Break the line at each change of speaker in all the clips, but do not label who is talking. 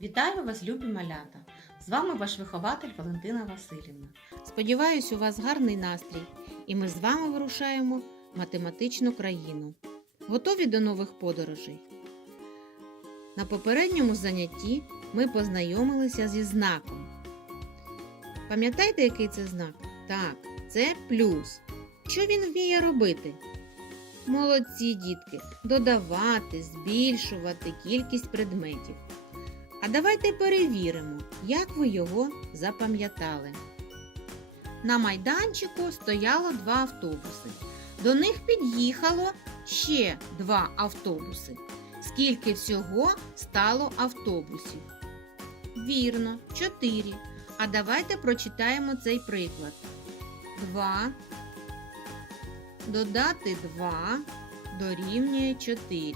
Вітаю вас, любі малята! З вами ваш вихователь Валентина Васильівна. Сподіваюсь, у вас гарний настрій, і ми з вами вирушаємо математичну країну. Готові до нових подорожей? На попередньому занятті ми познайомилися зі знаком. Пам'ятаєте, який це знак? Так, це плюс. Що він вміє робити? Молодці, дітки, додавати, збільшувати кількість предметів. А давайте перевіримо, як ви його запам'ятали. На майданчику стояло два автобуси. До них під'їхало ще два автобуси. Скільки всього стало автобусів? Вірно, чотири. А давайте прочитаємо цей приклад. Два. Додати 2 дорівнює 4.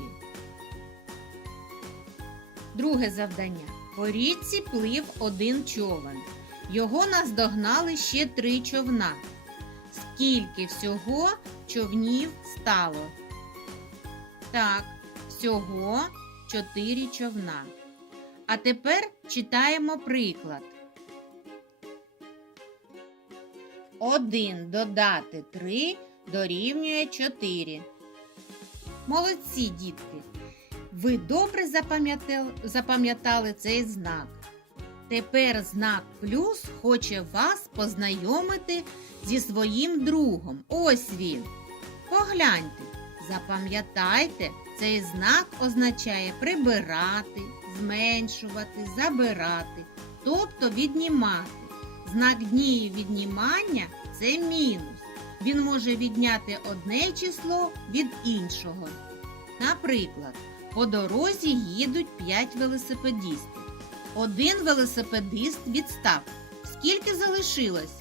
Друге завдання. По річці плив один човен. Його наздогнали ще три човна. Скільки всього човнів стало? Так, всього 4 човна. А тепер читаємо приклад. 1 додати 3 дорівнює 4. Молодці, дітки! Ви добре запам'ятали, цей знак. Тепер знак плюс хоче вас познайомити зі своїм другом. Ось він. Погляньте, запам'ятайте, цей знак означає прибирати, зменшувати, забирати, тобто віднімати. Знак дії віднімання це мінус. Він може відняти одне число від іншого. Наприклад, по дорозі їдуть 5 велосипедістів. Один велосипедист відстав. Скільки залишилось?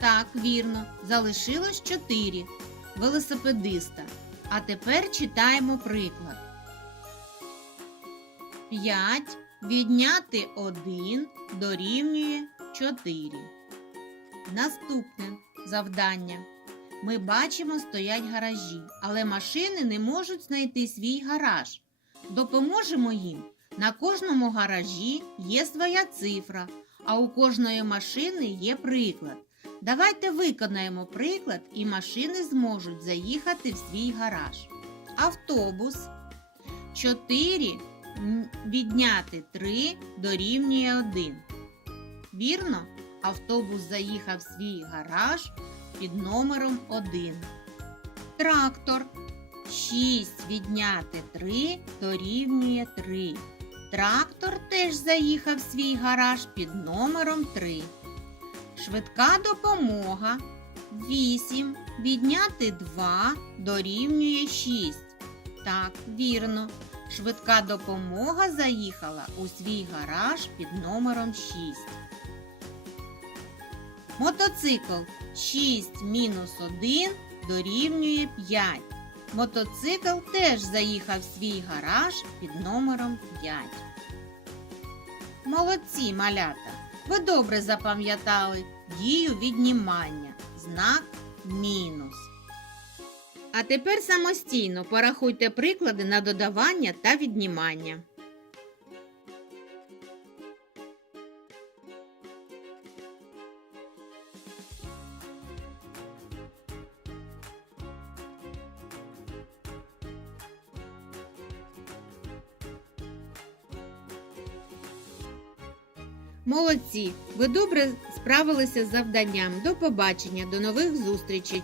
Так, вірно, залишилось 4 велосипедиста. А тепер читаємо приклад. 5 відняти 1 дорівнює 4. Наступне завдання. Ми бачимо, стоять гаражі, але машини не можуть знайти свій гараж. Допоможемо їм. На кожному гаражі є своя цифра, а у кожної машини є приклад. Давайте виконаємо приклад, і машини зможуть заїхати в свій гараж. Автобус 4 відняти 3 дорівнює 1. Вірно? Автобус заїхав в свій гараж під номером 1. Трактор 6 відняти 3 дорівнює 3. Трактор теж заїхав в свій гараж під номером 3. Швидка допомога 8 відняти 2 дорівнює 6. Так, вірно. Швидка допомога заїхала у свій гараж під номером 6. Мотоцикл 6 мінус 1 дорівнює 5. Мотоцикл теж заїхав в свій гараж під номером 5. Молодці малята! Ви добре запам'ятали дію віднімання. Знак мінус. А тепер самостійно порахуйте приклади на додавання та віднімання. Молодці! Ви добре справилися з завданням. До побачення, до нових зустрічей!